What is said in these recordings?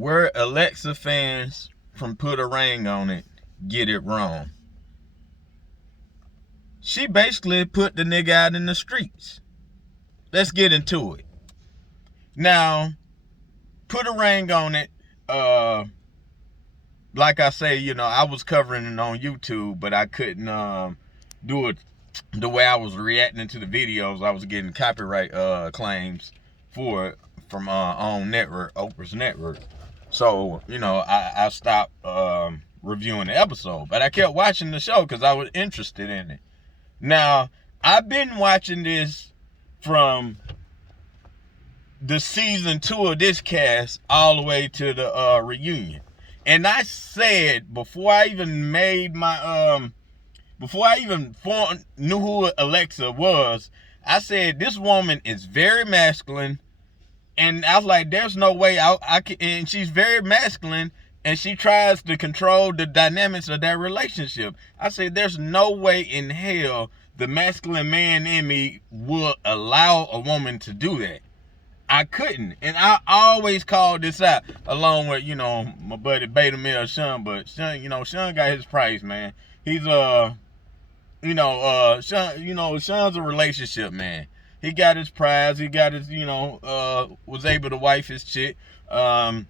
Where Alexia fans from Put a Ring on It get it wrong. She basically put the nigga out in the streets. Let's get into it. Now, Put a Ring on It, like I say, I was covering it on YouTube, but I couldn't do it the way I was reacting to the videos. I was getting copyright claims for it from on network, Oprah's network. So, I stopped reviewing the episode, but I kept watching the show because I was interested in it. Now, I've been watching this from the season 2 of this cast all the way to the reunion. And I said, before I even made my, before I even knew who Alexia was, I said, this woman is very masculine. And I was like, there's no way I can, and she's very masculine, and she tries to control the dynamics of that relationship. I said, there's no way in hell the masculine man in me would allow a woman to do that. I couldn't. And I always called this out, along with, my buddy Beta Male Sean. But Sean, Sean got his price, man. He's Sean, Sean's a relationship man. He got his prize. He got his, was able to wife his chick. Same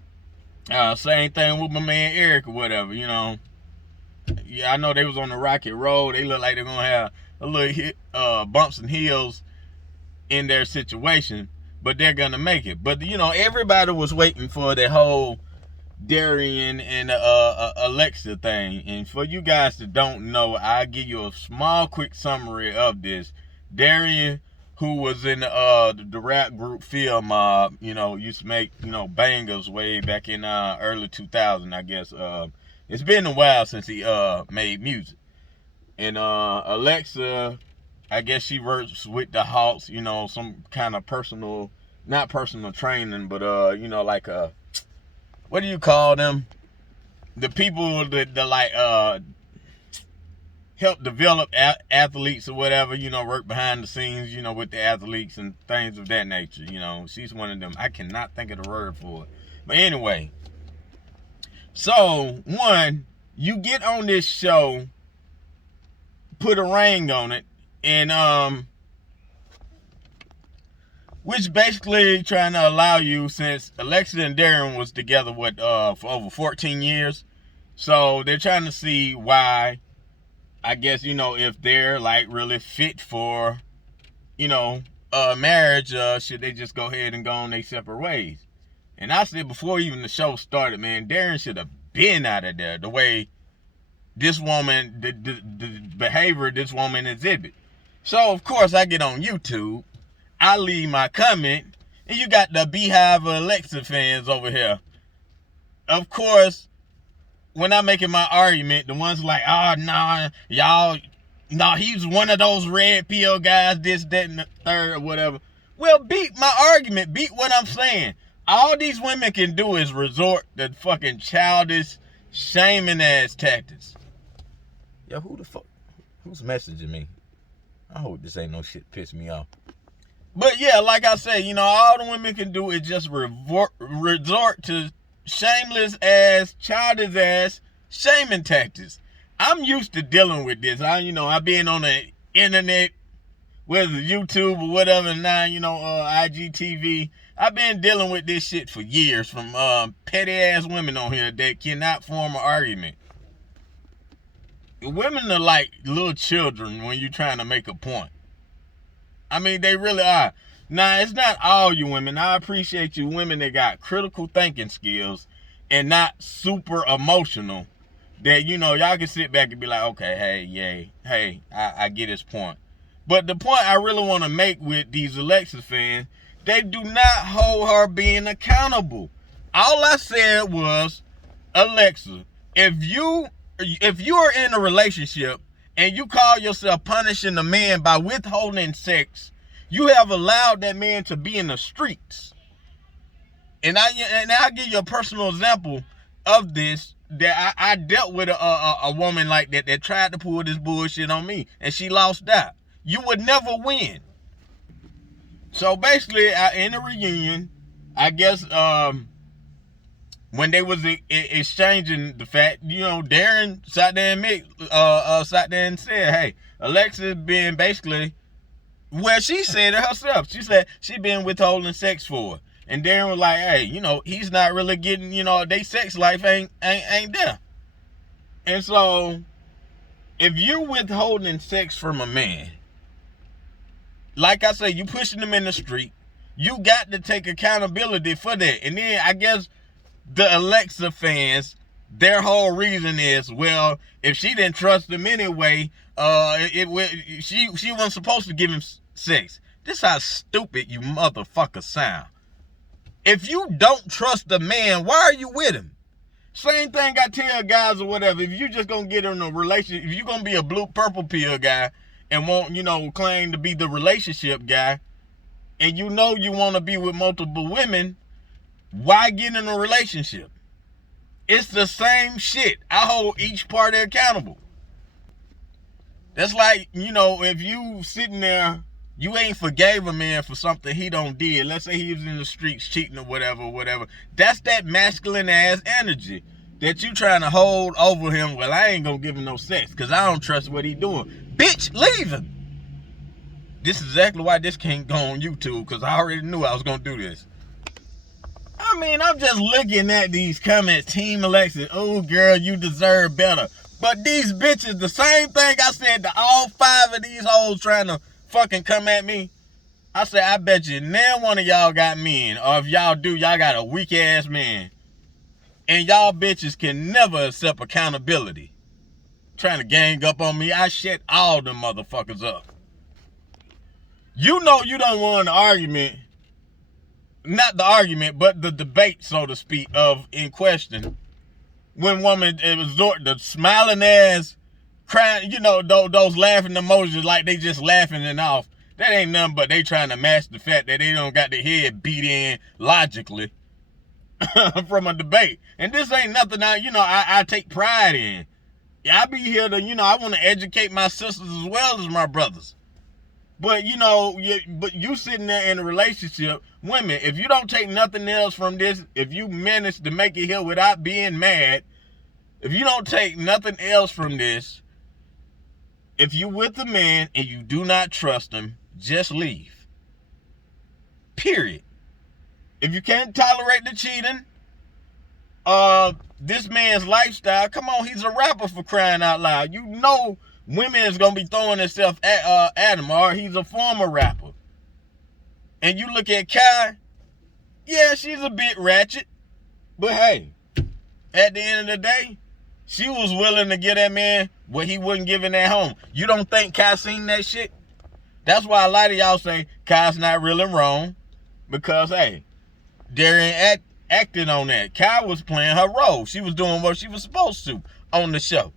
thing with my man Eric or whatever, Yeah, I know they was on the rocket road. They look like they're going to have a little bumps and hills in their situation, but they're going to make it. But, everybody was waiting for the whole Darian and Alexia thing. And for you guys that don't know, I'll give you a small, quick summary of this. Darian, who was in the rap group Field Mob, used to make, bangers way back in early 2000, I guess. It's been a while since he made music. And Alexia, I guess she works with the Hawks, some kind of not personal training, but, like what do you call them? The people that like help develop athletes or whatever, work behind the scenes, with the athletes and things of that nature. She's one of them. I cannot think of the word for it. But anyway, so one, you get on this show, Put a Ring on It, and which basically trying to allow you, since Alexia and Darren was together for over 14 years, so they're trying to see why, I guess, if they're like really fit for, marriage, should they just go ahead and go on their separate ways? And I said before even the show started, man, Darren should have been out of there. The way this woman, the behavior this woman exhibit. So of course I get on YouTube, I leave my comment, and you got the Beehive of Alexia fans over here. Of course, when I'm making my argument, the ones like, oh, nah, y'all, nah, he's one of those red pill guys, this, that, and the third, or whatever. Well, beat my argument, beat what I'm saying. All these women can do is resort to fucking childish, shaming ass tactics. Yo, who the fuck, who's messaging me? I hope this ain't no shit piss me off. But yeah, like I say, all the women can do is just resort to shameless ass, childish ass, shaming tactics. I'm used to dealing with this. I've been on the internet, whether it's YouTube or whatever, now, IGTV. I've been dealing with this shit for years from petty ass women on here that cannot form an argument. Women are like little children when you're trying to make a point. I mean, they really are. Now, it's not all you women. I appreciate you women that got critical thinking skills and not super emotional. That, y'all can sit back and be like, okay, hey, yay, hey, I get his point. But the point I really want to make with these Alexia fans, they do not hold her being accountable. All I said was, Alexia, if you are in a relationship and you call yourself punishing a man by withholding sex, you have allowed that man to be in the streets. And I'll give you a personal example of this, that I dealt with a woman like that tried to pull this bullshit on me, and she lost out. You would never win. So basically, in a reunion, I guess when they was exchanging the fact, you know, Darren sat there and said, hey, Alexia been basically, well, she said it herself. She said she been withholding sex for her. And Darren was like, hey, you know, he's not really getting, you know, they sex life ain't there. And so, if you're withholding sex from a man, like I say, you pushing him in the street, you got to take accountability for that. And then I guess the Alexia fans, their whole reason is, well, if she didn't trust him anyway, she wasn't supposed to give him sex. This is how stupid you motherfuckers sound. If you don't trust a man, why are you with him? Same thing I tell guys or whatever. If you just gonna get in a relationship, if you're gonna be a blue purple pill guy and want, you know, claim to be the relationship guy, and you know you want to be with multiple women, why get in a relationship? It's the same shit. I hold each party accountable. That's like, you know, if you sitting there, you ain't forgave a man for something he don't did. Let's say he was in the streets cheating or whatever. That's that masculine ass energy that you trying to hold over him. Well, I ain't gonna give him no sex because I don't trust what he doing. Bitch, leave him. This is exactly why this can't go on YouTube, because I already knew I was gonna do this. I mean, I'm just looking at these comments. Team Alexia, oh girl, you deserve better. But these bitches, the same thing I said to all 5 of these hoes trying to fucking come at me. I said, I bet you none one of y'all got men. Or if y'all do, y'all got a weak ass man. And y'all bitches can never accept accountability. Trying to gang up on me, I shut all them motherfuckers up. You know you don't want an argument. Not the argument, but the debate, so to speak, of in question. When women resort to smiling ass, crying, you know, those laughing emojis like they just laughing it off. That ain't nothing but they trying to mask the fact that they don't got their head beat in logically from a debate. And this ain't nothing I take pride in. I be here to, I want to educate my sisters as well as my brothers. But, you sitting there in a relationship, women, if you don't take nothing else from this, if you manage to make it here without being mad, if you don't take nothing else from this, if you with a man and you do not trust him, just leave. Period. If you can't tolerate the cheating, this man's lifestyle, come on, he's a rapper for crying out loud. You know women is going to be throwing themselves at him, or he's a former rapper. And you look at Kai, yeah, she's a bit ratchet. But hey, at the end of the day, she was willing to give that man what he wasn't giving at home. You don't think Kai seen that shit? That's why a lot of y'all say Kai's not really wrong. Because, hey, Darren acted on that. Kai was playing her role. She was doing what she was supposed to on the show.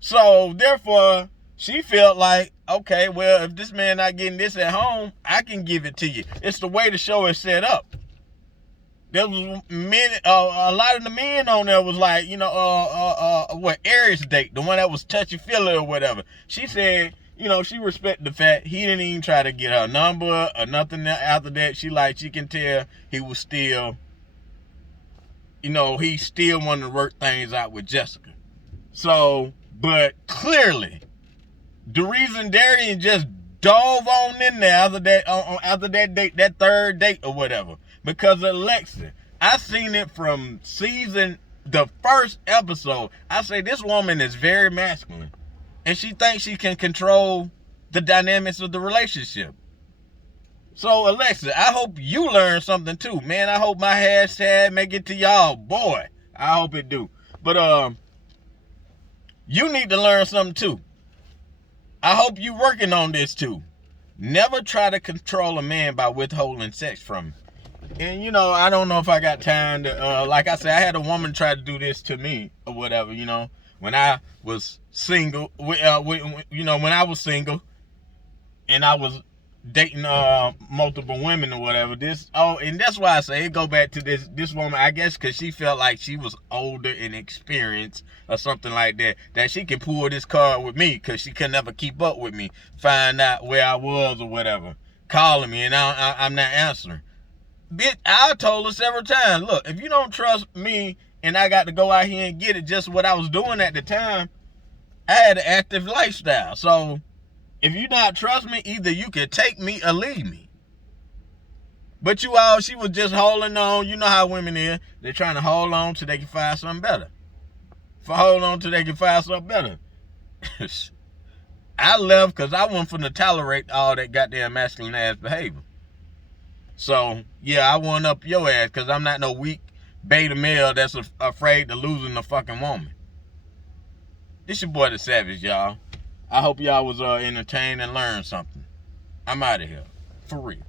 So, therefore, she felt like, okay, well, if this man not getting this at home, I can give it to you. It's the way the show is set up. There was a lot of the men on there was like, Aries date, the one that was touchy-feely or whatever. She said, she respected the fact he didn't even try to get her number or nothing after that. She can tell he was still, he still wanted to work things out with Jessica. So, but clearly, the reason Darian just dove on in there after that date, that third date or whatever, because of Alexia. I seen it from the first episode. I say this woman is very masculine, and she thinks she can control the dynamics of the relationship. So Alexia, I hope you learn something too, man. I hope my hashtag make it to y'all, boy. I hope it do. But you need to learn something too. I hope you working on this too. Never try to control a man by withholding sex from him. And, I don't know if I got time to, like I said, I had a woman try to do this to me or whatever, when I was single, when I was single and I was dating multiple women or whatever. And that's why I say it go back to this woman, I guess, because she felt like she was older and experienced or something like that she could pull this card with me because she could never keep up with me, find out where I was or whatever, calling me and I'm not answering. Bitch, I told her several times, look, if you don't trust me and I got to go out here and get it, just what I was doing at the time, I had an active lifestyle. So if you not trust me, either you can take me or leave me. But she was just holding on. You know how women is. They're trying to hold on till they can find something better. Hold on till they can find something better. I left because I wasn't finna tolerate all that goddamn masculine ass behavior. So, yeah, I won up your ass because I'm not no weak beta male that's afraid of losing a fucking woman. This your boy the Savage, y'all. I hope y'all was entertained and learned something. I'm out of here. For real.